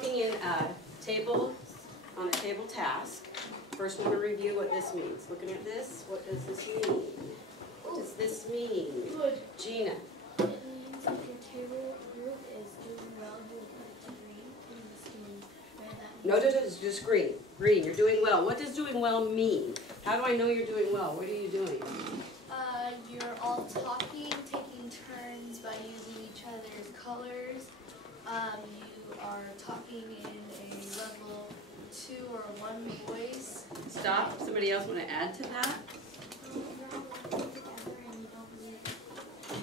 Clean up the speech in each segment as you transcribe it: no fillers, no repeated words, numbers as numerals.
working in a table, on a table task. First want to review what this means. Looking at this, what does this mean? What does this mean? Gina. It means if your table group is doing well, you'll put it to green. And this means red. No, it's just green. Green, you're doing well. What does doing well mean? How do I know you're doing well? What are you doing? You're all talking, taking turns by using each other's colors. You are talking in a level 2 or 1 voice. Stop. Somebody else want to add to that?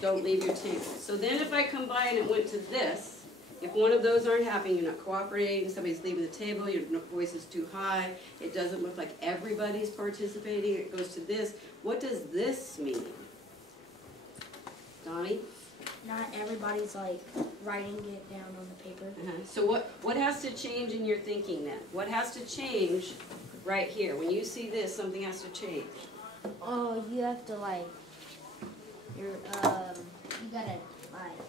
Don't leave your table. So then if I come by and it went to this, if one of those aren't happening, you're not cooperating, somebody's leaving the table, your voice is too high, it doesn't look like everybody's participating, it goes to this. What does this mean? Donnie? Not everybody's like writing it down on the paper. So what has to change in your thinking then? What has to change right here? When you see this, something has to change. Oh, you have to like, you gotta like,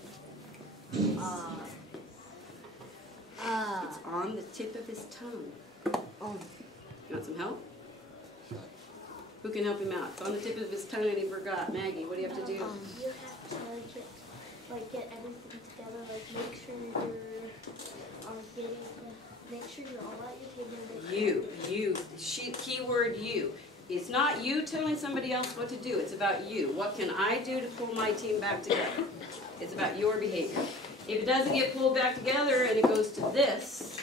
It's on the tip of his tongue. Oh, you want some help? Who can help him out? It's on the tip of his tongue and he forgot. Maggie, what do you have to do? You have to get everything together. Make sure you're all at your table. Keyword you. It's not you telling somebody else what to do. It's about you. What can I do to pull my team back together? It's about your behavior. If it doesn't get pulled back together and it goes to this,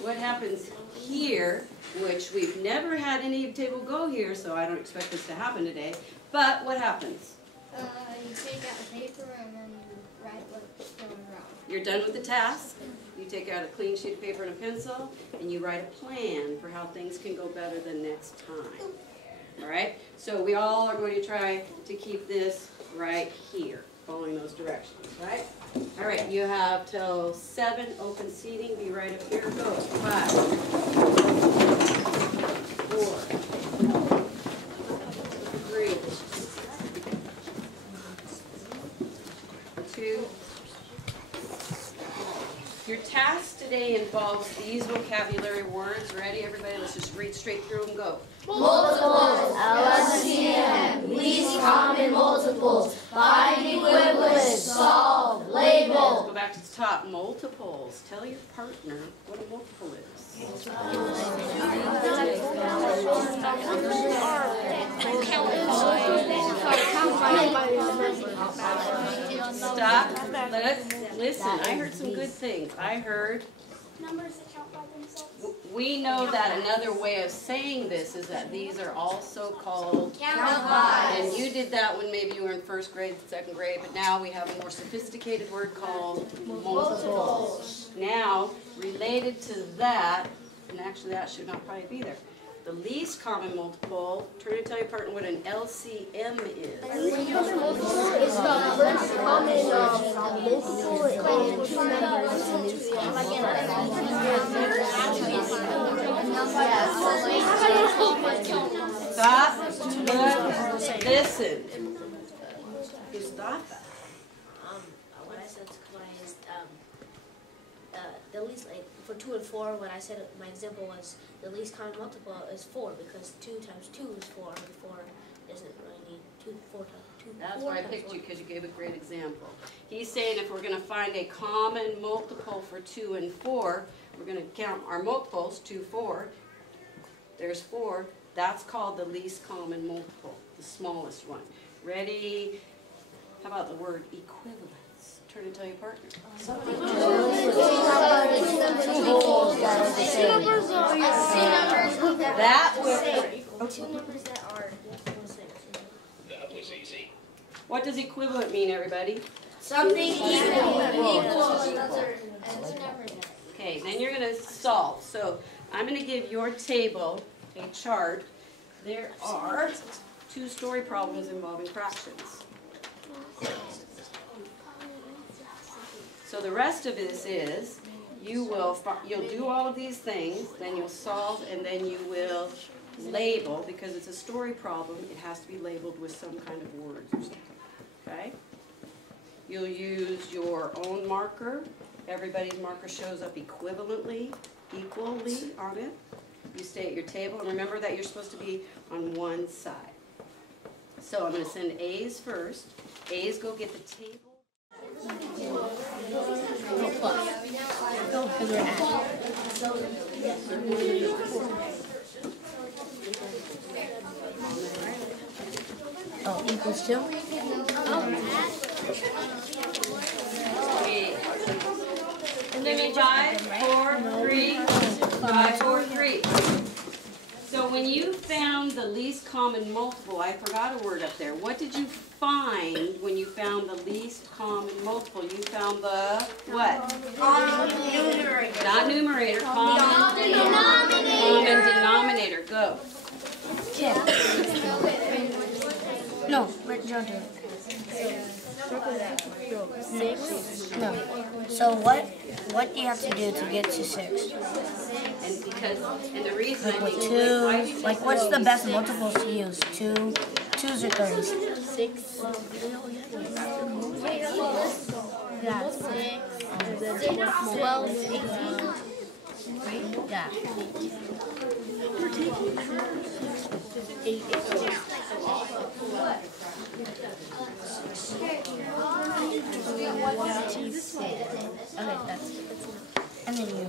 what happens here, which we've never had any table go here, so I don't expect this to happen today, but what happens? You take out a paper and then you write what's going wrong. You're done with the task. You take out a clean sheet of paper and a pencil, and you write a plan for how things can go better the next time. All right? So we all are going to try to keep this right here, following those directions, right? All right, you have till 7, open seating, be right up here, go. 5, 4, 3, 2. Your task today involves these vocabulary words. Ready, everybody? Let's just read straight through and go. Multiples, LSTM, least common multiples, find equivalents, solve, label. Let's go back to the top. Multiples. Tell your partner what a multiple is. Stop. Listen, I heard some good things. I heard Numbers that count by themselves. we know that another way of saying this is that these are also called Count by. and you did that when maybe you were in 1st grade, 2nd grade, but now we have a more sophisticated word called multiples. Now, related to that, and actually that should not probably be there, the least common multiple, turn and tell your partner what an LCM is. It's the first common multiple in two numbers. Stop, look, listen. You stop that. What I said to Kamai is the least, like for 2 and 4, what I said, my example was the least common multiple is 4 because 2 times 2 is 4 and 4 doesn't really need 4 times 2. That's why I picked you, because you gave a great example. He's saying if we're going to find a common multiple for 2 and 4, we're going to count our multiples, 2, 4. There's 4. That's called the least common multiple, the smallest one. Ready? How about the word equivalence? Turn and tell your partner. That would. Two numbers that are What does equivalent mean, everybody? Something equal. Okay, then you're going to solve. So I'm going to give your table a chart. There are 2 story problems involving fractions. So the rest of this is you'll do all of these things, then you'll solve, and then you will label. Because it's a story problem, it has to be labeled with some kind of words or something. Okay? You'll use your own marker Everybody's marker shows up equivalently, equally on it. You stay at your table, and remember that you're supposed to be on one side. So I'm going to send A's first. A's go get the table. Oh, equals 2? And then 5, 4, 3, 5, 4, 3. So when you found the least common multiple, I forgot a word up there. What did you find when you found the least common multiple? You found the what? Common numerator. Not numerator, common denominator. Common denominator. Go. No, let Joe do it. 6. No. So what do you have to do to get to 6? And the reason I Like think with 2, like what's the best multiples to use? 2, 2s or 3s? 6. Yeah. 6. 12. 18. Yeah. 8. Okay, that's enough. And then you.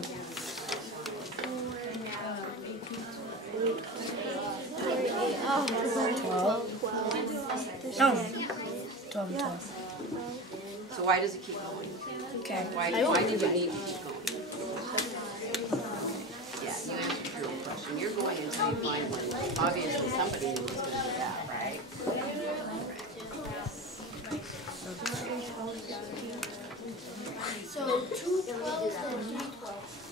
Oh, 12. No. 12 and 12. So why does it keep going? Okay. Why do you need to keep going? Yeah, you answered your own question. You're going until you find one. Obviously, somebody knows going to do that, right? So 2 12s and 3 12s.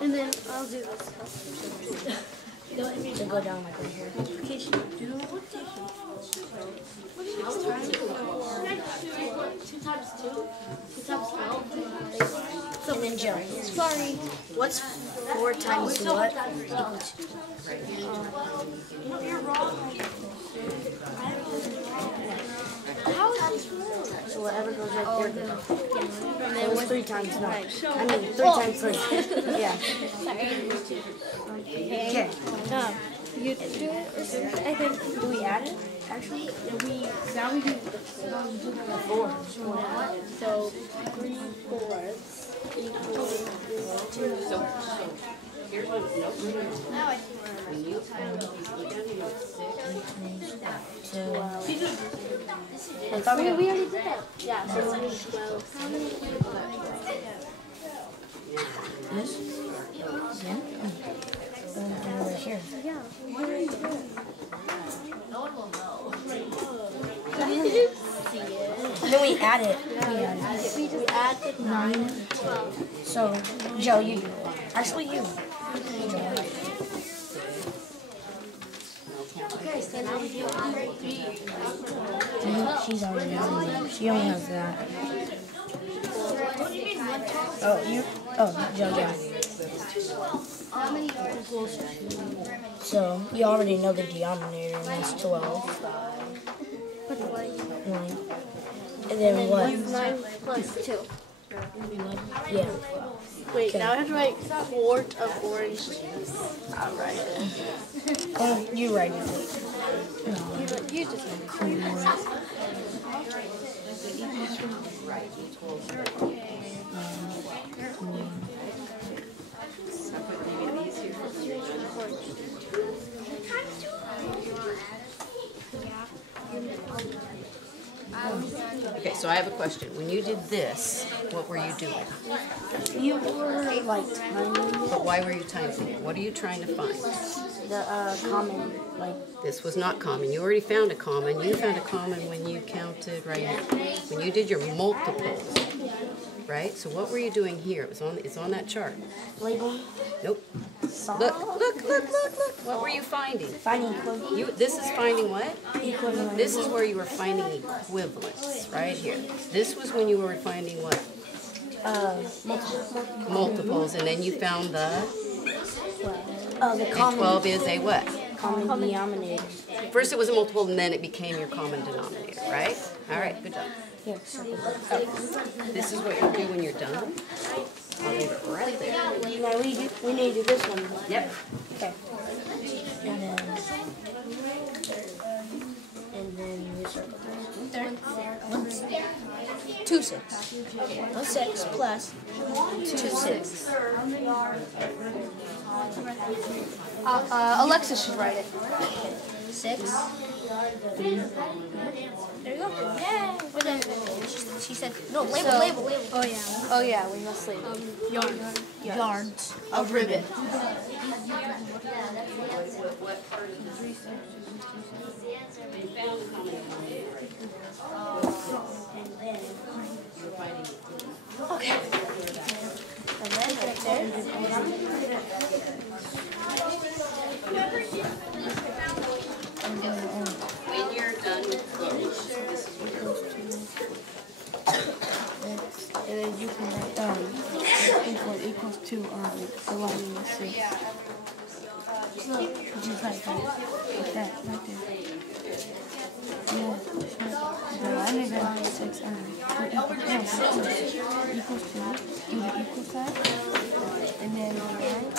and then I'll do this. To go down like right here. Okay, do you know what the 2 times 2? 2 times 12? So then Joe. Sorry. What's 4 times what? No, you're wrong. How is this wrong? So whatever goes right there goes. It was 3 times 9. I mean 3 Oh. times 3. Yeah. Okay. You do it or something? I think. Do we add it? Actually? Now we do the 4. So 3 4s equals 2. So here's what no. When you found these, you 2. I thought we We already did that. Yeah, so 12. This? Yeah. Over here. Yeah. No one will know. Then we add it. We add it. We just add the 9. 12. So, Joe, you do it. Actually, you. Okay, so now we do 3. She's already done it. She only has that. Oh, you? Oh, Joe, yeah. How many equals 2? So, you already know the denominator, and that's 12. What's 9. And then what? 9 plus 2. Yeah. Wait, Okay. now I have to write quart of orange juice. Alright. Oh, you write it. You just Okay, so I have a question. When you did this, what were you doing? You were like timing But why were you timing it? What are you trying to find? the common, like, This was not common. You already found a common. You found a common when you counted right here. When you did your multiples, right? So what were you doing here? It's on that chart. labeling, Nope. song, Look. What were you finding? finding equivalent. This is finding what? Equivalent. This is where you were finding equivalents, right here. This was when you were finding what? Multiples, and then you found the The and common, 12 is a what? common denominator. First it was a multiple, and then it became your common denominator, right? All right, good job. Yes. This is what you'll do when you're done. I'll leave it right there. Now we need to do this one. Yep. Okay. And then we circle this. 2 6. 1 6 plus 2 6. Alexa should write it. 6. There you go. Yay! What then? She said, no, label. Oh yeah, we must leave. Yards of ribbon. What part of the 3 You found the common denominator. You're finding it. Okay. And then right When you're done with those, this is what and then you can write down equals 2 the line in the C. Just like that, right there. Yeah, the line is at 6 equals 2, do the equal sign, and then the line.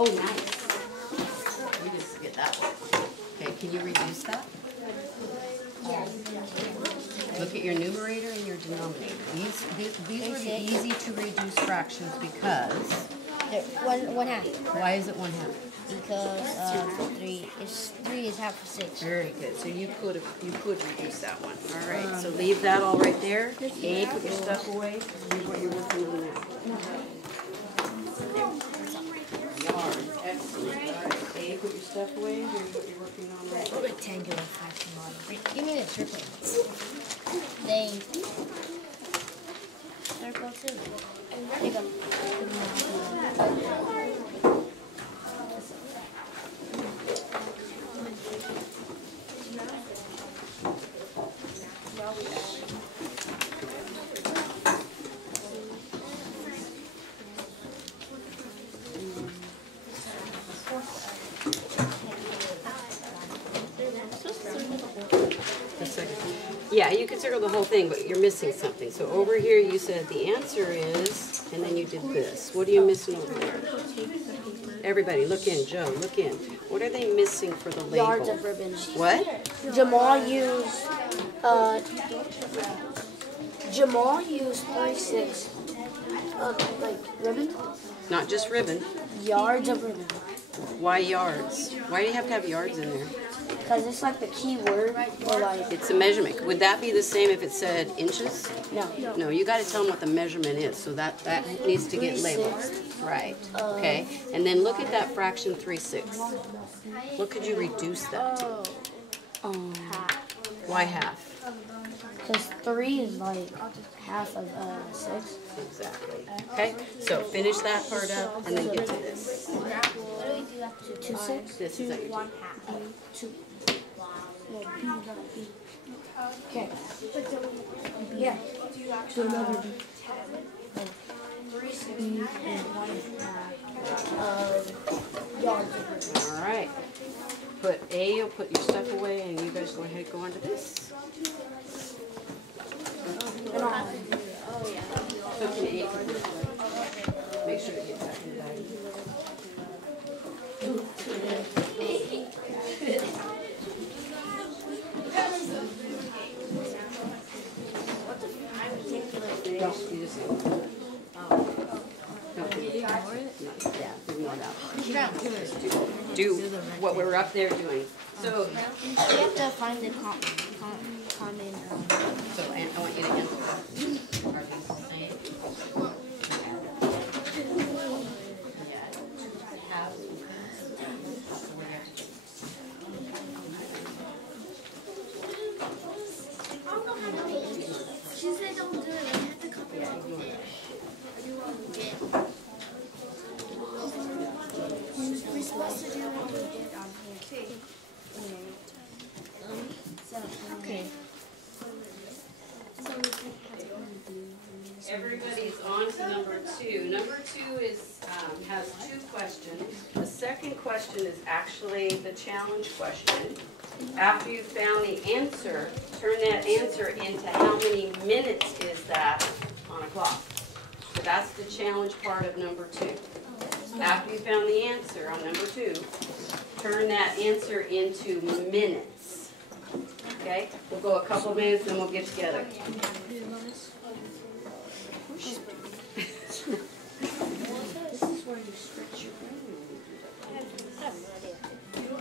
Oh, nice. You just get that one. Okay, can you reduce that? Look at your numerator and your denominator. These are the easy to reduce fractions because. One half. Why is it 1/2? Because 3 is half of 6. Very good. So you could reduce that one. All right. So leave that all right there. A, put your stuff away. Here's what you're working on now. Yards. Excellent. All right. A, put your stuff away. Here's what you're working on now. Rectangular fraction model. Give me the circle. Thank you. Circle too. There you go. Yeah, you could circle the whole thing, but you're missing something. So over here you said the answer is, and then you did this. What are you missing over there? Everybody, look in. Joe, look in. What are they missing for the label? Yards of ribbon. What? Jamal used 36 like ribbon. Not just ribbon. Yards of ribbon. Why yards? Why do you have to have yards in there? Because it's like the key word or like It's a measurement. Would that be the same if it said inches? no. No, you got to tell them what the measurement is, so that needs to get labeled. Right, okay. And then look at that fraction 3/6. What could you reduce that to? Why half? Because 3 is like half of 6. Exactly. Okay, so finish that part up and then get to this. What do we do after 2 6? This is at your 2. Well, B got B. Okay. Yeah. To another B. Yards of ribbon. All right. Put A, you'll put your stuff away, and you guys go ahead and go on to this. Put an A. Make sure it gets back in the bag. No, you just don't do it. Yeah, ignore that. Do what we're up there doing. So, We have to find the common. so I want you to answer that. Are these the same? She said don't do it. I have to copy it. We're supposed to do what we did on here. Okay. Everybody's on to number 2. Number 2 is, has 2 questions. The second question is actually the challenge question. After you've found the answer, turn that answer into how many minutes is that on a clock. So that's the challenge part of number 2. After you found the answer on number 2, turn that answer into minutes. Okay? We'll go a couple minutes and we'll get together.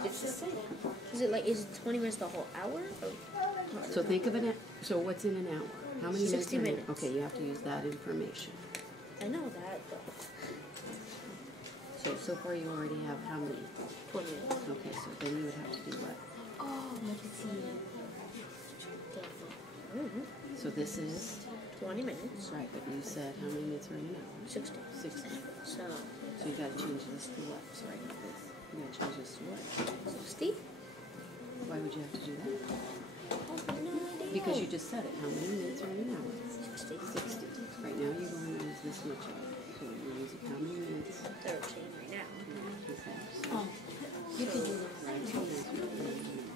It's the same. Is it 20 minutes the whole hour? Or? So think of it, so what's in an hour? How many minutes? 60 minutes. Okay, you have to use that information. I know that, but So far you already have how many? 20 minutes. Okay, so then you would have to do what? So this is, 20 minutes. right, but you said how many minutes are in an hour? 60. 60. So, So you gotta change this to what? Sorry, this. You gotta change this to what? 60? Why would you have to do that? Because you just said it. How many minutes are in an hour? 60. 60. Right now you're going to use this much of it. So you're using how many minutes? 13 right now. Okay. Oh, you can do that. Right, so that's what we're doing.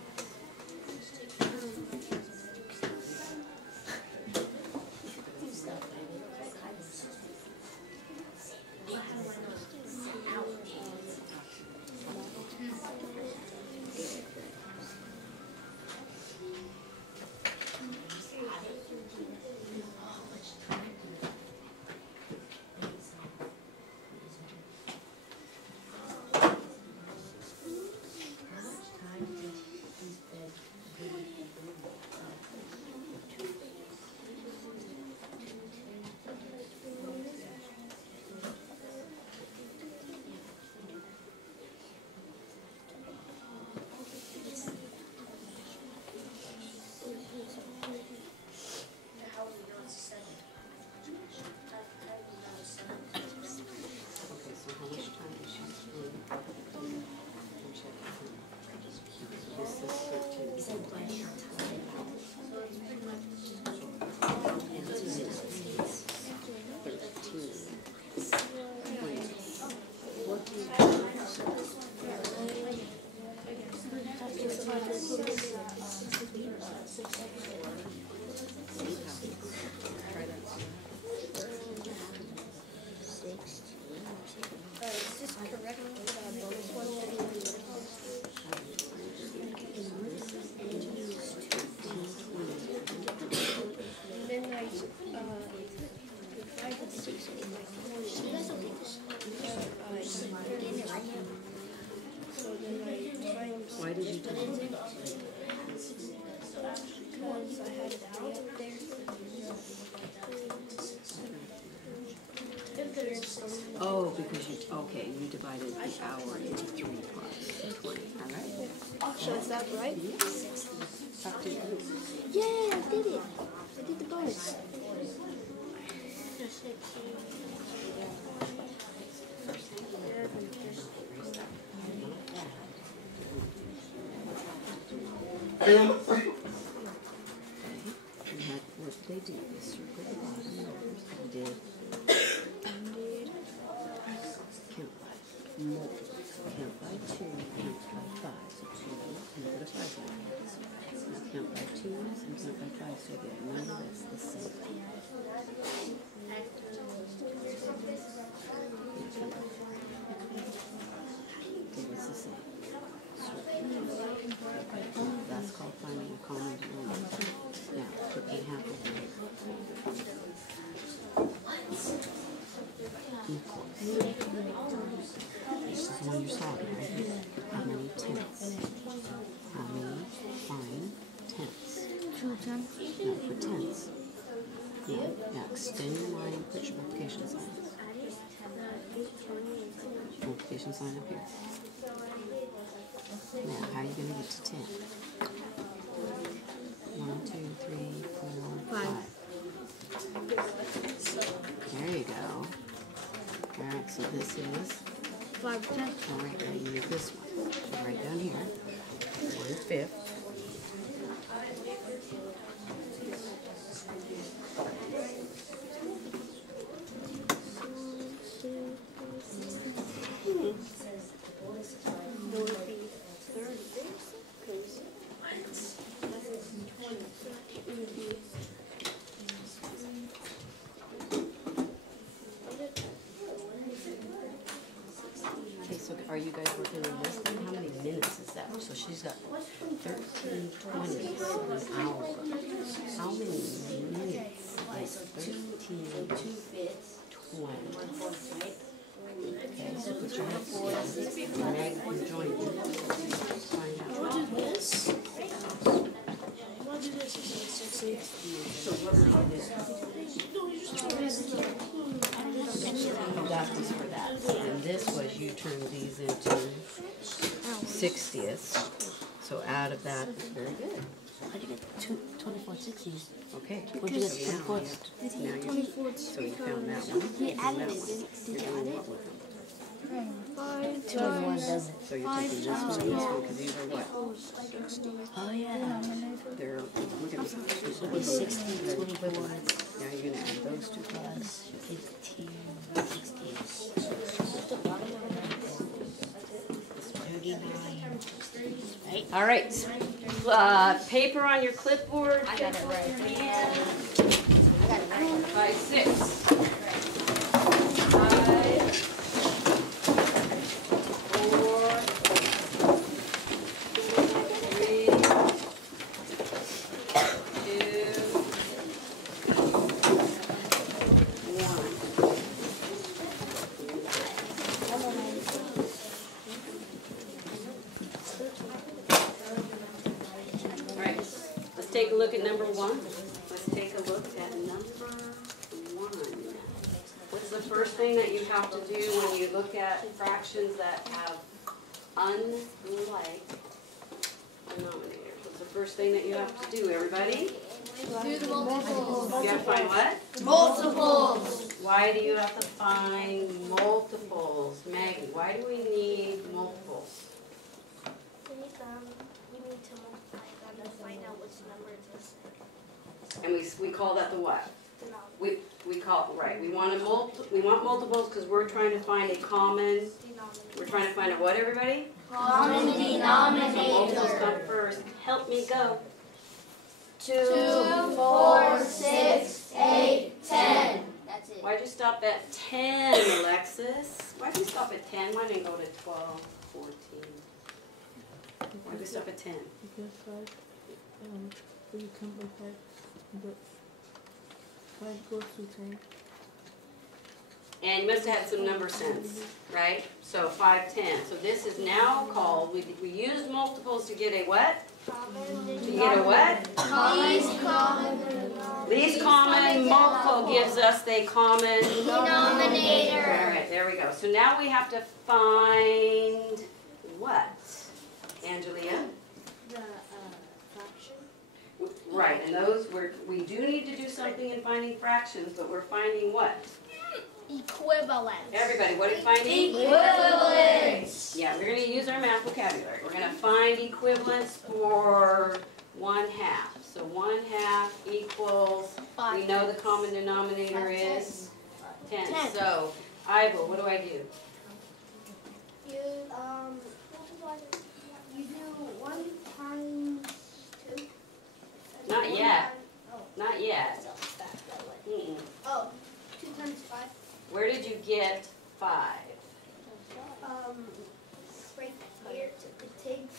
Why did you do that? Because I had it out there. Oh, because you divided the hour into 3 parts, 20, all right? So is that right? Up to you. Yeah, I did it. I did the bonus. What did they do? They circled the bottom numbers and did count by multiple. Count by 2, count by 5. So 2 and put a 5 in there. Now count by 2s and count by 5 so you get a number that's the same. Okay, what's the same? That's called finding a common denominator. Now, put the half of it. This is the one you're solving, right? How many tenths? How many fine tenths? 2 tenths. No, for tenths. Now extend your line and put your multiplication signs. Multiplication sign up here. Now, how are you going to get to 10? 1, 2, 3, 4, 5. There you go. So this is 5 tenths. all right. Now you need this one. So right down here. 1/5. Okay, so are you guys working on this then? How many minutes is that? So she's got 13, 20, an hour. How many minutes? Like 13, 20. Okay, so put your hands together. Meg, join me. Find out. We'll do this. We'll do this. So what did you Oh, that was for that. And this was you turned these into 60ths. So out of that, very good. How'd you get 24/60s? Okay. What'd you get? 24? So you found that one. He added it. Did you add it? 2 and 1 does it. So you're taking this one and this one, because these are what? Oh yeah. They're, look at them. 60, 24. Now you're gonna add those two. Plus 15, 16. 39. Right? All right, paper on your clipboard. I got it right. By 6. 5, 4, 3, 2, 1. All right, let's take a look at number 1. Let's take a look at number 1. What's the first thing that you have to do when you look at fractions that have unlike denominators? What's the first thing that you have to do, everybody? Do the multiples. You have to find what? Multiples. Why do you have to find multiples? Maggie, why do we need multiples? You need to multiply them to find out which number it is. And we call that the what? We call, right, we want multiples because we're trying to find a common, we're trying to find a what, everybody? Common So multiples denominator. come first. Help me go. 2, 4, 6, 8, 10. That's it. Why'd you stop at 10, Alexis? Why'd you stop at 10? Why didn't you go to 12, 14? Why'd you stop at 10? Because 5, you come by 5, but 5 goes to 10. And you must have had some number sense, right? So 5, 10. So this is now called, we use multiples to get a what? To get a what? Least common multiple gives us the common Denominator. All right, there we go. So now we have to find what? Angelia? The fraction. Right, and those, we do need to do something in finding fractions, but we're finding what? Equivalence. Everybody, what are you finding? Equivalence. Yeah, we're going to use our math vocabulary. We're going to find equivalence for 1/2. So 1/2 equals, we know the common denominator is 10. So, Ivo, what do I do? You do 1 times 2. Not yet. Not yet. Mm-mm. Oh, 2 times 5. Where did you get 5? Right here, it takes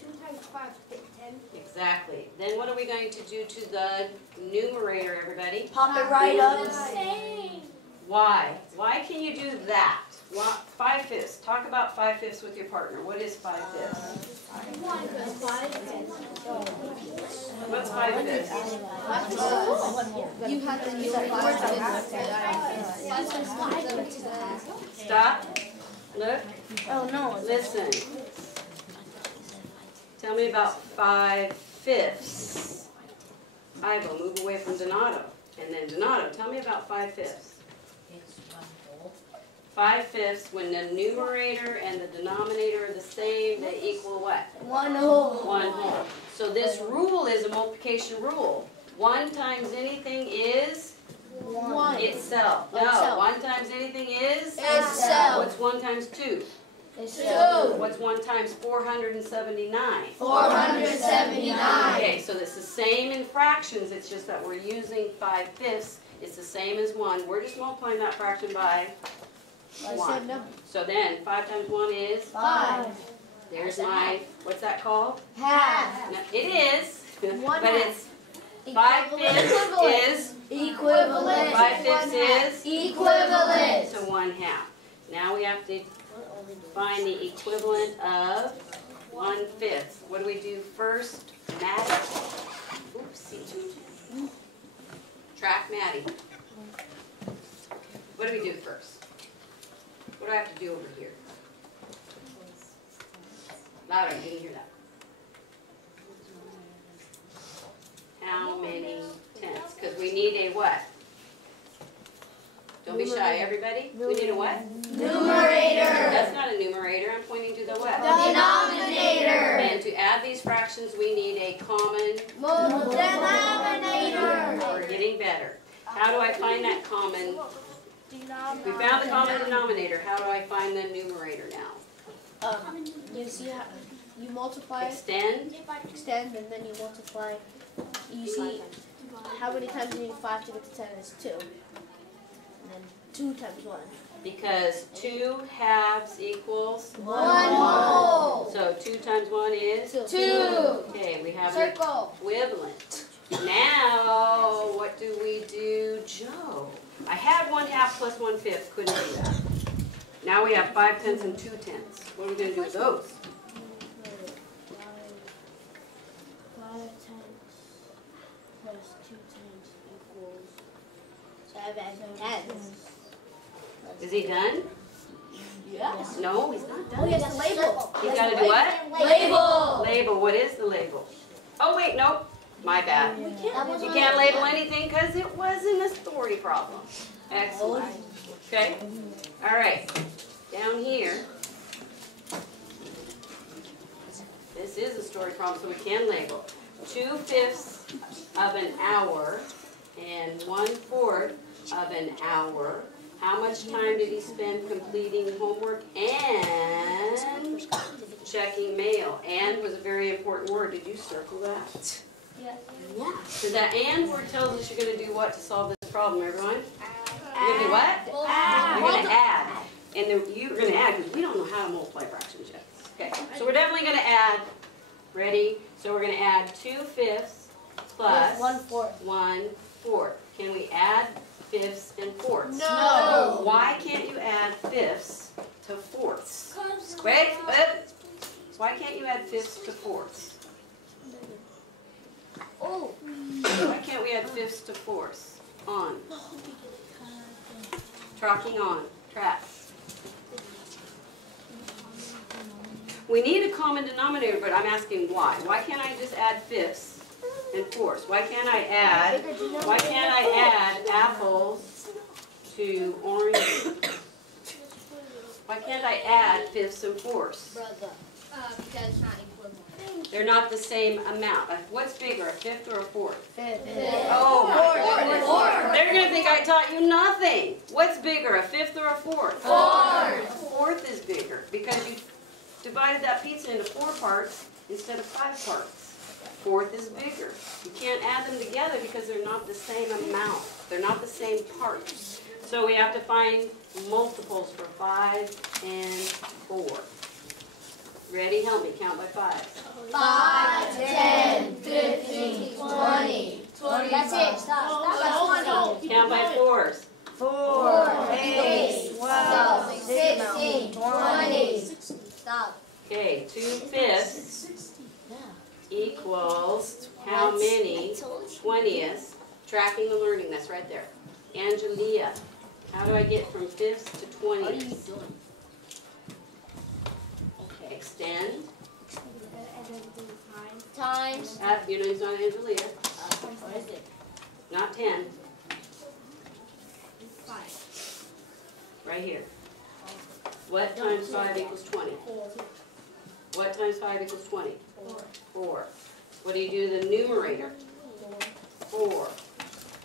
2 times 5 to get 10. Exactly. Then what are we going to do to the numerator, everybody? Pop it right up. Why? Why can you do that? 5/5. Talk about 5/5 with your partner. What is 5/5? What's 5/5? You have to use Stop. Look. Oh no. Listen. Tell me about 5/5. Ivo, move away from Donato. And then Donato, tell me about 5/5. 5/5 5/5 when the numerator and the denominator are the same, they equal what? 1 whole. 1 whole. So this rule is a multiplication rule. 1 times anything is 1. itself. No, Itself. 1 times anything is Itself. What's 1 times 2? 2. What's 1 times 479? 479. Okay, so it's the same in fractions, it's just that we're using 5/5. It's the same as 1. We're just multiplying that fraction by 1. So then 5 times 1 is? 5. There's my, what's that called? Half. No, it is, One but half. it's 5/5 is? Equivalent. 5/5 is? Equivalent. So 1/2. Now we have to find the equivalent of 1/5. What do we do first? Maddie. Oopsie. Track Maddie. What do we do first? What do I have to do over here? Louder, I didn't hear that. How many tenths? Because we need a what? Don't be shy, everybody. We need a what? Numerator. That's not a numerator. I'm pointing to the what? Denominator. And to add these fractions, we need a common. Denominator. We're getting better. How do I find that common? We found the common denominator. How do I find the numerator now? You see how you multiply, Extend. extend, and then you multiply. You see how many times you need 5 to get to 10 is 2. And then 2 times 1. Because 2 halves equals? 1 whole. So 2 times 1 is? 2. Okay, we have an Circle. equivalent. Now, what do we do, Joe? I had 1/2 plus 1/5, couldn't do that. Now we have 5 tenths and 2 tenths. What are we going to do with those? 5 tenths plus 2 tenths equals 7 tenths. Is he done? Yes. No, he's not Oh, done. yes, label. He's got to do what? Label. Label. What is the label? Oh, wait, nope. My bad. You can't label anything because it wasn't a story problem. Excellent. Okay. All right. Down here. This is a story problem, so we can label. 2/5 of an hour and 1/4 of an hour. How much time did he spend completing homework and checking mail? And was a very important word. Did you circle that? Yes. Yeah. So that and word tells us you're going to do what to solve this problem, everyone? You're going to do what? You're going to add. And you're going to add because we don't know how to multiply fractions yet. Okay. So we're definitely going to add. Ready? So we're going to add 2/5 plus 1/4. 1/4. Can we add fifths and fourths? No. Why can't you add fifths to fourths? Wait. Why can't you add fifths to fourths? Oh. Why can't we add fifths to fourths? On. Tracking on. Track. We need a common denominator, but I'm asking why. Why can't I just add fifths and fourths? Why can't I add apples to oranges? Why can't I add fifths and fourths? Because it's not equivalent. They're not the same amount. What's bigger, a fifth or a fourth? Fifth. Oh my goodness. Fourth. They're going to think I taught you nothing. What's bigger, a fifth or a fourth? Fourth. Fourth is bigger because you divided that pizza into 4 parts instead of 5 parts. Fourth is bigger. You can't add them together because they're not the same amount. They're not the same parts. So we have to find multiples for 5 and 4. Ready? Help me. Count by 5. 5, 10, 15, 20. That's it. Stop. That's 20. Count by 4s. 4, 8, 12, 16, 20. Stop. Okay, 2/5 equals how many 20ths? Tracking the learning, that's right there. Angelia, how do I get from fifths to 20ths? What are you doing? Okay, extend. Times. You know it's not Angelia, What is it? not 10. 5. Right here. What times 5 equals 20? 4. What times 5 equals 20? 4. 4. What do you do to the numerator? 4.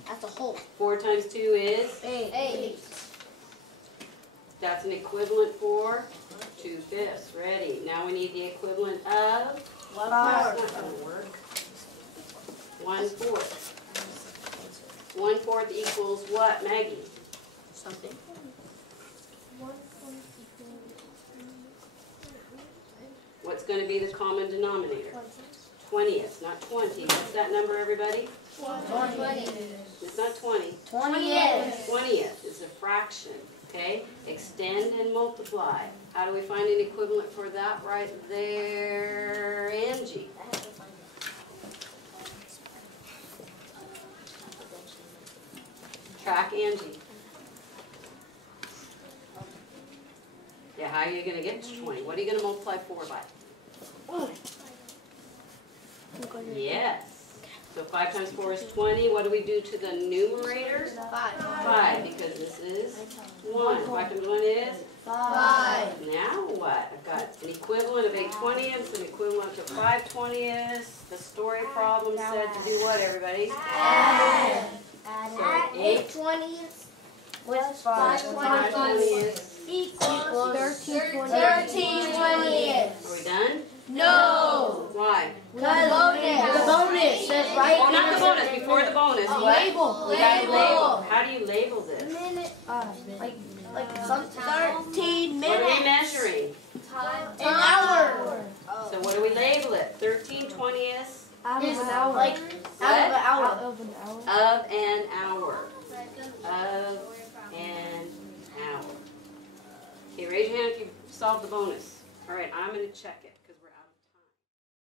That's a whole. 4 times 2 is? 8. That's an equivalent for 2/5. Ready. Now we need the equivalent of? 5. That's not going to work. 1/4. 1/4 equals what, Maggie? Something. What's going to be the common denominator? 20th, not 20. What's that number, everybody? 20. It's not 20. 20th. 20th is a fraction, okay? Extend and multiply. How do we find an equivalent for that right there, Angie? Track Angie. Yeah, how are you going to get to 20? What are you going to multiply 4 by? Yes. So 5 times 4 is 20. What do we do to the numerator? 5, because this is 1. 5 times 1 is? 5. Now what? I've got an equivalent of 8 20ths, an equivalent of 5 20ths. The story problem said to do what, everybody? Add. So 8 20th with 5 5 20ths. equals 13 20th. Are we done? No. Why? Because the bonus says right Oh, not the bonus. Before the bonus. What? label. We got to label. How do you label this? Like some 13 What are we minutes. measuring? An hour. So what do we label it? 13 20ths Is like What? out of an hour. of an hour. Of an hour. Okay, raise your hand if you solved the bonus. All right, I'm going to check it.